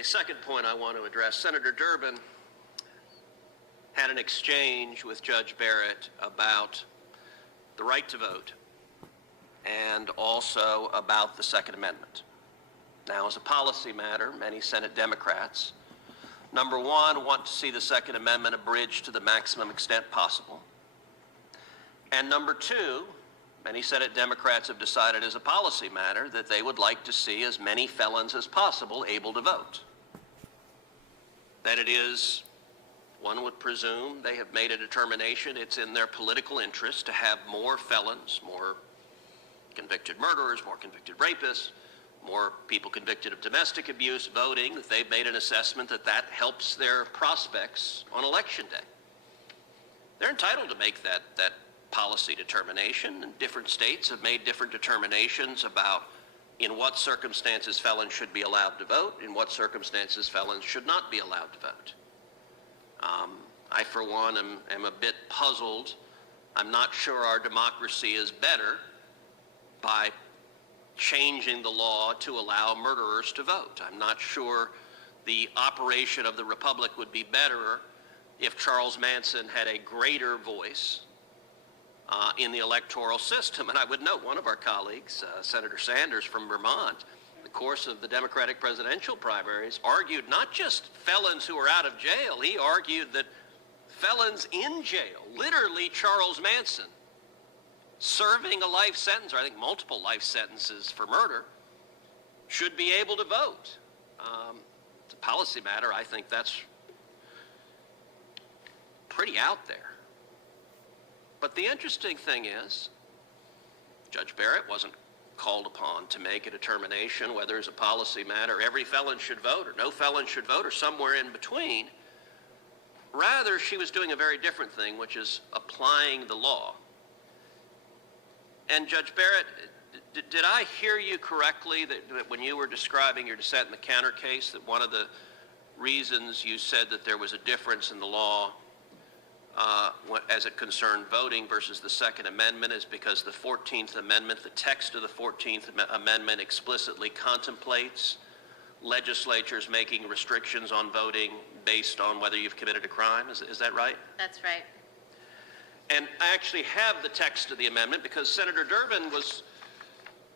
A second point I want to address, Senator Durbin had an exchange with Judge Barrett about the right to vote and also about the Second Amendment. Now, as a policy matter, many Senate Democrats, number one, want to see the Second Amendment abridged to the maximum extent possible. And number two, many Senate Democrats have decided as a policy matter that they would like to see as many felons as possible able to vote. That it is, one would presume, they have made a determination it's in their political interest to have more felons, more convicted murderers, more convicted rapists, more people convicted of domestic abuse voting, that they've made an assessment that that helps their prospects on election day. They're entitled to make that policy determination, and different states have made different determinations about in what circumstances felons should be allowed to vote, in what circumstances felons should not be allowed to vote. I, for one, am a bit puzzled. I'm not sure our democracy is better by changing the law to allow murderers to vote. I'm not sure the operation of the republic would be better if Charles Manson had a greater voice in the electoral system. And I would note one of our colleagues, Senator Sanders from Vermont, in the course of the Democratic presidential primaries, argued not just felons who are out of jail, he argued that felons in jail, literally Charles Manson, serving a life sentence, or I think multiple life sentences for murder, should be able to vote. It's a policy matter. I think that's pretty out there. But the interesting thing is, Judge Barrett wasn't called upon to make a determination whether as a policy matter every felon should vote or no felon should vote or somewhere in between. Rather, she was doing a very different thing, which is applying the law. And Judge Barrett, did I hear you correctly that when you were describing your dissent in the Counter case, that one of the reasons you said that there was a difference in the law as it concerned voting versus the Second Amendment is because the 14th Amendment, the text of the 14th Amendment explicitly contemplates legislatures making restrictions on voting based on whether you've committed a crime? Is that right? That's right. And I actually have the text of the amendment because Senator Durbin was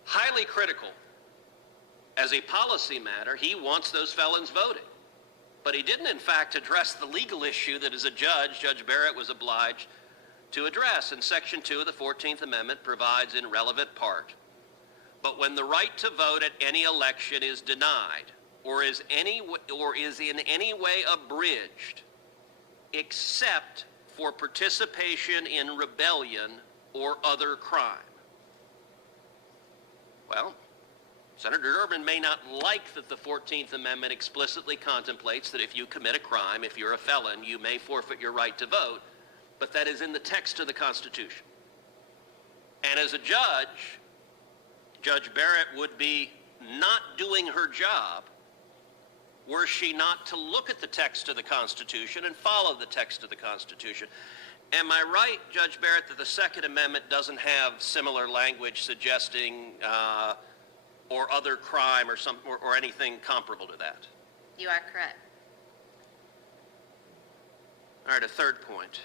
highly critical. As a policy matter, he wants those felons voting. But he didn't, in fact, address the legal issue that as a judge, Judge Barrett was obliged to address. And Section 2 of the 14th Amendment provides in relevant part, but when the right to vote at any election is denied or is in any way abridged, except for participation in rebellion or other crime. Well, Senator Durbin may not like that the 14th Amendment explicitly contemplates that if you commit a crime, if you're a felon, you may forfeit your right to vote, but that is in the text of the Constitution. And as a judge, Judge Barrett would be not doing her job were she not to look at the text of the Constitution and follow the text of the Constitution. Am I right, Judge Barrett, that the Second Amendment doesn't have similar language suggesting or other crime or anything comparable to that? You are correct. All right, a third point.